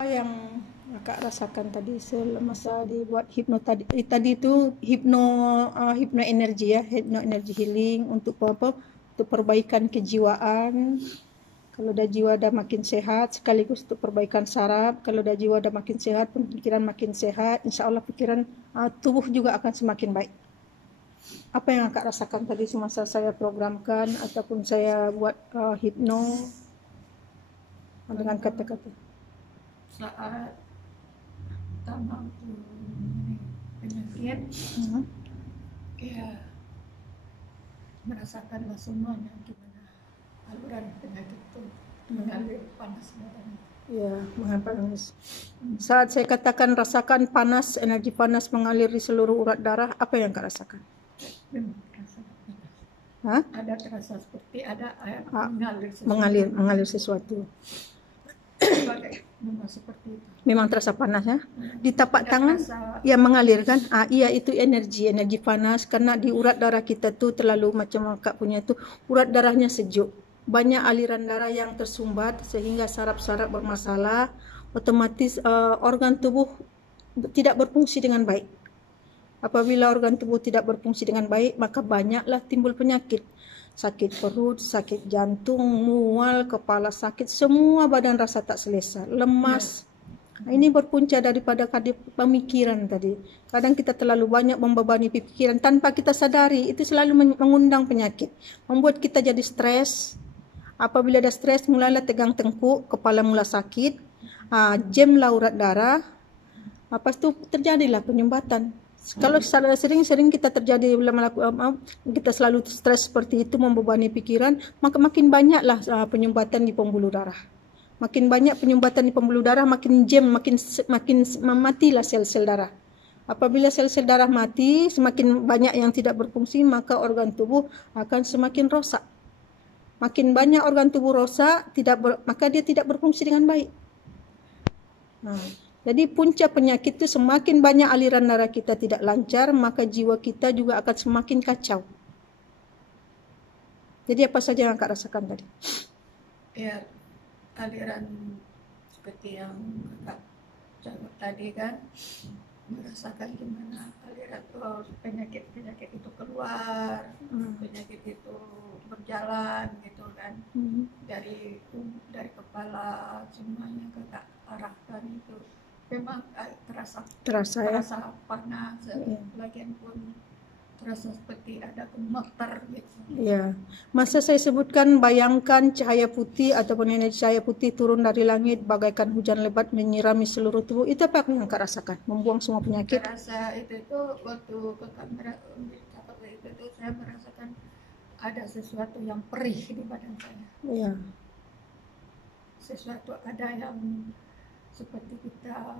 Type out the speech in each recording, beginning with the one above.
Yang Kakak rasakan tadi semasa dibuat hipno tadi, tadi itu hipno energi ya, hipno energi healing untuk apa? Untuk perbaikan kejiwaan. Kalau dah jiwa dah makin sehat, sekaligus untuk perbaikan saraf. Kalau dah jiwa dah makin sehat, pikiran makin sehat, insya Allah pikiran tubuh juga akan semakin baik. Apa yang Kakak rasakan tadi semasa saya programkan ataupun saya buat hipno dengan kata-kata? Saat pertama penyakit, ya merasakanlah semuanya gimana aluran penyakit itu mengalir panas badan. Ya, panas. Saat saya katakan rasakan panas, energi panas mengalir di seluruh urat darah, apa yang Kak rasakan? Memang terasa panas. Hah? Ada terasa seperti ada air mengalir sesuatu. Memang seperti itu. Memang terasa panas ya. Di tapak Ada tangan terasa- ya mengalir kan? Iya itu energi panas karena di urat darah kita tuh terlalu macam Kak punya tuh urat darahnya sejuk. Banyak aliran darah yang tersumbat sehingga saraf-saraf bermasalah, otomatis organ tubuh tidak berfungsi dengan baik. Apabila organ tubuh tidak berfungsi dengan baik, maka banyaklah timbul penyakit. Sakit perut, sakit jantung, mual, kepala sakit, semua badan rasa tak selesa, lemas. Ini berpunca daripada pemikiran tadi. Kadang kita terlalu banyak membebani pikiran tanpa kita sadari, itu selalu mengundang penyakit. Membuat kita jadi stres. Apabila ada stres, mulailah tegang tengkuk, kepala mula sakit, jamlah urat darah. Lepas itu terjadilah penyumbatan. Kalau sering-sering kita terjadi kita selalu stres seperti itu, membebani pikiran, maka makin banyaklah penyumbatan di pembuluh darah. Makin banyak penyumbatan di pembuluh darah, makin jam, makin matilah sel-sel darah. Apabila sel-sel darah mati, semakin banyak yang tidak berfungsi, maka organ tubuh akan semakin rosak. Makin banyak organ tubuh rosak, maka dia tidak berfungsi dengan baik. Jadi punca penyakit itu semakin banyak aliran darah kita tidak lancar, maka jiwa kita juga akan semakin kacau. Jadi apa saja yang Kak rasakan tadi? Ya, aliran seperti yang Kakak jawab tadi kan, merasakan gimana aliran penyakit itu keluar, penyakit itu berjalan gitu kan, dari kepala semuanya Kakak arahkan itu. Memang terasa panas, lagian pun terasa seperti ada gemetar gitu. Ya, masa saya sebutkan bayangkan cahaya putih ataupun energi cahaya putih turun dari langit bagaikan hujan lebat menyirami seluruh tubuh, itu apa yang Kak rasakan? Membuang semua penyakit? Terasa itu waktu ke kamera itu saya merasakan ada sesuatu yang perih di badan saya. Ya. Sesuatu ada yang seperti kita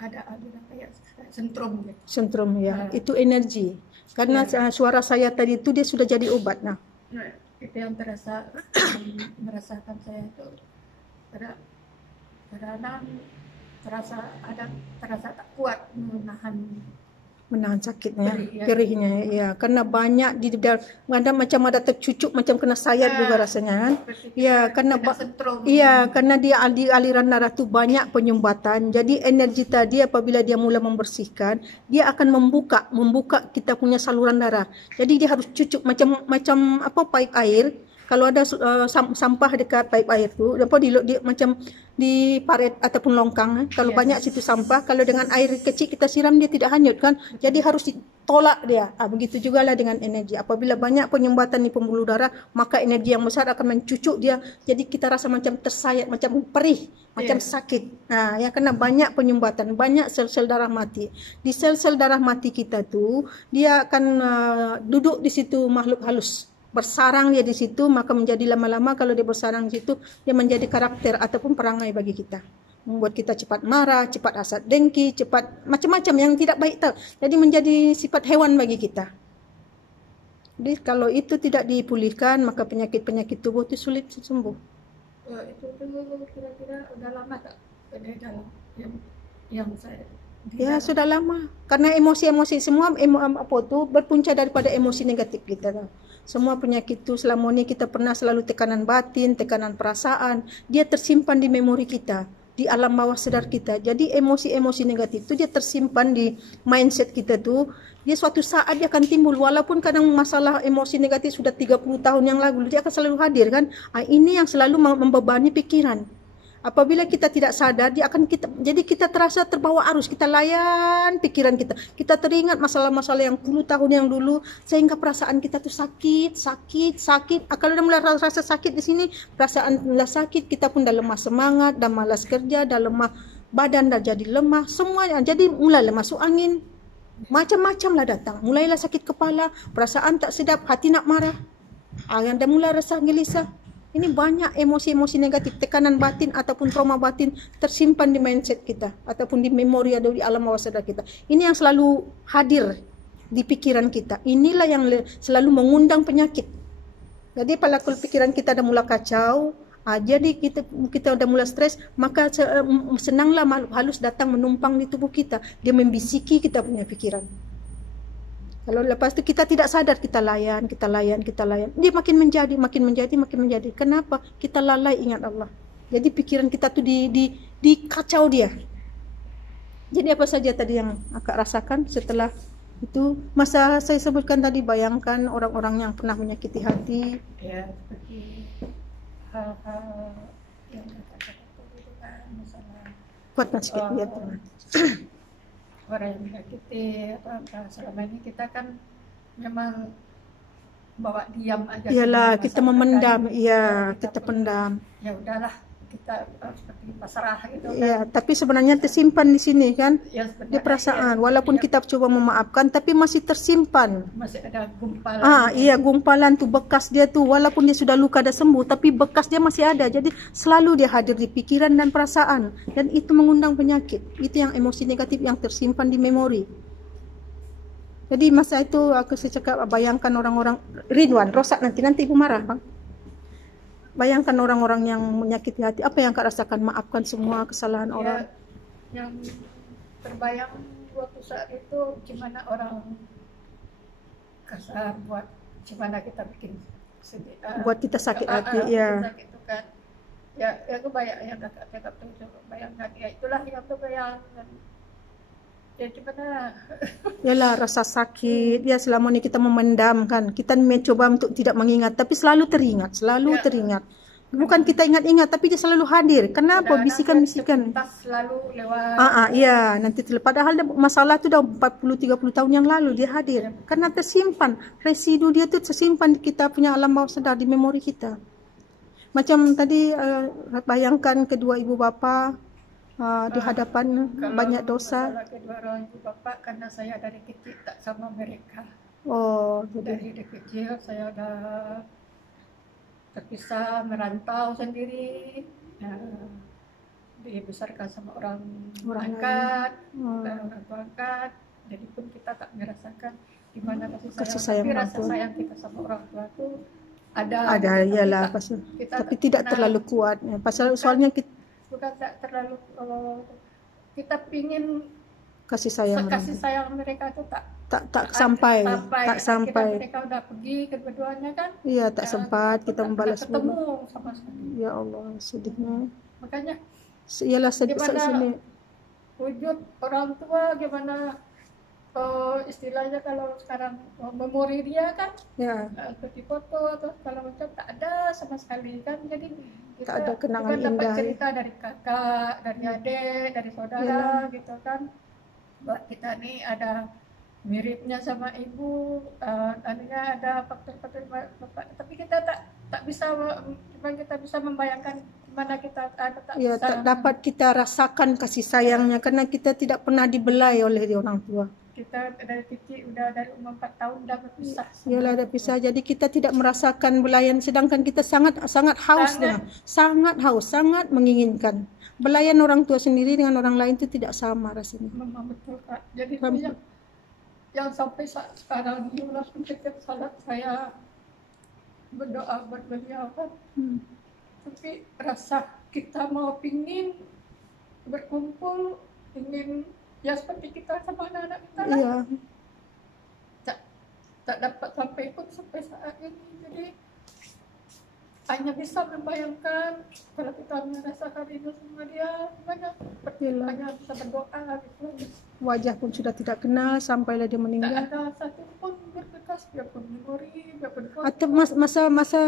ada aliran kayak sentrum gitu. Sentrum ya, itu energi. Karena suara saya tadi itu dia sudah jadi obat. Nah, itu yang merasakan saya itu karena terasa tak kuat menahan sakitnya, perihnya ya, karena banyak di dalam ada tercucuk macam kena sayat juga rasanya kan. Ya, karena dia di aliran darah tu banyak penyumbatan. Jadi energi tadi apabila dia mula membersihkan, dia akan membuka kita punya saluran darah. Jadi dia harus cucuk macam pipe air. Kalau ada sampah dekat pipe air tu, macam di parit ataupun longkang, kalau banyak situ sampah, kalau dengan air kecil kita siram dia tidak hanyut kan, jadi harus ditolak dia. Begitu jugalah dengan energi. Apabila banyak penyumbatan di pembuluh darah, maka energi yang besar akan mencucuk dia, jadi kita rasa macam tersayat, macam perih, macam sakit. Ya karena banyak penyumbatan, banyak sel-sel darah mati. Di sel-sel darah mati kita tu, dia akan duduk di situ makhluk halus. Bersarang dia di situ, maka menjadi lama-lama kalau dia bersarang di situ, dia menjadi karakter ataupun perangai bagi kita. Membuat kita cepat marah, cepat hasad dengki, cepat macam-macam yang tidak baik tahu. Jadi menjadi sifat hewan bagi kita. Jadi kalau itu tidak dipulihkan, maka penyakit-penyakit tubuh itu sulit sembuh. Itu kira-kira udah lama tak? Dalam yang saya ya sudah lama. Karena emosi-emosi semua berpunca daripada emosi negatif kita. Semua penyakit itu selama ini kita pernah selalu tekanan batin, tekanan perasaan, dia tersimpan di memori kita. di alam bawah sadar kita. Jadi emosi-emosi negatif itu dia tersimpan di mindset kita tuh. Dia suatu saat dia akan timbul, walaupun kadang masalah emosi negatif sudah 30 tahun yang lalu, dia akan selalu hadir kan. Ini yang selalu membebani pikiran. Apabila kita tidak sadar, jadi kita terasa terbawa arus, kita layan pikiran kita. Kita teringat masalah-masalah yang 10 tahun yang dulu, sehingga perasaan kita tuh sakit. Kalau udah mulai rasa sakit di sini, perasaan mulai sakit, kita pun dah lemah semangat, dah malas kerja, dah lemah badan, dah jadi lemah, semuanya. Jadi mulai masuk angin, macam-macam lah datang. Mulailah sakit kepala, perasaan tak sedap, hati nak marah. Yang dah mulai resah, gelisah. Ini banyak emosi-emosi negatif, tekanan batin ataupun trauma batin tersimpan di mindset kita ataupun di memori atau di alam bawah sadar kita. Ini yang selalu hadir di pikiran kita. Inilah yang selalu mengundang penyakit. Jadi kalau pikiran kita dah mula kacau, jadi kita dah mula stres, maka senanglah makhluk halus datang menumpang di tubuh kita. Dia membisiki kita punya pikiran. Kalau lepas itu kita tidak sadar, kita layan. Dia makin menjadi. Kenapa? Kita lalai ingat Allah. Jadi pikiran kita tuh dikacau dia. Jadi apa saja tadi yang akak rasakan setelah itu? Masa saya sebutkan tadi, bayangkan orang-orang yang pernah menyakiti hati. Ya, seperti hal-hal yang kakak itu kan, misalnya Kuatkan sedikit ya teman. orang yang menyakiti apa selama ini kita kan memang bawa diam aja. Iyalah, kita memendam, kita pendam. Ya udahlah, kita seperti pasrah gitu kan. Iya, tapi sebenarnya tersimpan di sini kan, Ya, di perasaan. Walaupun kita coba memaafkan, tapi masih tersimpan. Masih ada gumpalan. Iya, gumpalan tuh, bekas dia tuh, walaupun dia sudah luka dah sembuh, tapi bekas dia masih ada. Jadi selalu dia hadir di pikiran dan perasaan, dan itu mengundang penyakit. Itu yang emosi negatif yang tersimpan di memori. Jadi masa itu aku cakap, bayangkan orang-orang, Ridwan, rosak nanti ibu marah bang. Bayangkan orang-orang yang menyakiti hati, apa yang kau rasakan? Maafkan semua kesalahan orang. Yang terbayang waktu saat itu gimana orang kasar, gimana kita bikin sedih, buat kita sakit hati, ya. Sakit itu kan. Ya aku bayang yang kakak tuh bayangkan, ya itulah yang tuh bayangkan. Ya gimana? Yalah, rasa sakit. Ya selama ini kita memendam kan. Kita mencoba untuk tidak mengingat, tapi selalu teringat. Bukan kita ingat-ingat, tapi dia selalu hadir. Kenapa? Bisikan-bisikan. Selalu lewat. Iya, nanti padahal masalah itu udah 40-30 tahun yang lalu dia hadir. Karena tersimpan. Residu dia tuh tersimpan di kita punya alam bawah sadar, di memori kita. Macam tadi bayangkan kedua ibu bapa di hadapan banyak dosa. Kedua orang ibu bapak, karena saya dari kecil tak sama mereka. Jadi Dari kecil saya udah terpisah, merantau sendiri. Dibesarkan sama orang angkat, orang tua angkat. Jadi pun kita tak merasakan gimana kasih sayang. Tapi rasa sayang kita sama orang tua itu ada. Iyalah, tapi tidak terlalu kuat. Soalnya kita bukan tak terlalu kita pingin kasih sayang mereka itu tak sampai. Mereka udah pergi kedua-duanya kan. Iya, tak sempat kita membalas ketemu sama sekali. Ya Allah, sedihnya. Makanya iyalah sedih. Wujud orang tua gimana, istilahnya kalau sekarang memori dia kan, seperti foto atau kalau macam tak ada sama sekali kan. Jadi kita tak ada kenangan dapat indah. Cerita dari kakak, dari adik, dari saudara gitu kan. Buat kita nih ada miripnya sama ibu, tadinya ada faktor-faktor bapak, tapi kita tak bisa, cuma kita bisa membayangkan mana kita tak dapat kita rasakan kasih sayangnya karena kita tidak pernah dibelai oleh orang tua. Kita dari kecil udah dari umur 4 tahun udah berpisah. Iyalah, udah pisah. Jadi kita tidak merasakan belayan, sedangkan kita sangat haus, sangat haus, sangat menginginkan. Belayan orang tua sendiri dengan orang lain itu tidak sama rasanya. Memang betul Kak. Jadi yang sampai saat sekarang ini walaupun setiap salat saya berdoa buat beliau kan, tapi rasa kita mau pingin berkumpul, ingin ya seperti kita sama anak-anak kita lah. Iya. Tak dapat sampai pun sampai saat ini. Jadi hanya bisa membayangkan kalau kita merasakan itu sama dia, banyak Yelah. hanya bisa berdoa gitu. Wajah pun sudah tidak kenal sampailah dia Tak meninggal. ada satu pun berbekas, biarpun memori, biarpun foto. Atau masa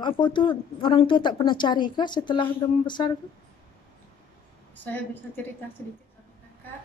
apa tu orang tua tak pernah cari kah setelah sudah membesar ke? Saya bisa cerita sedikit sama kakak.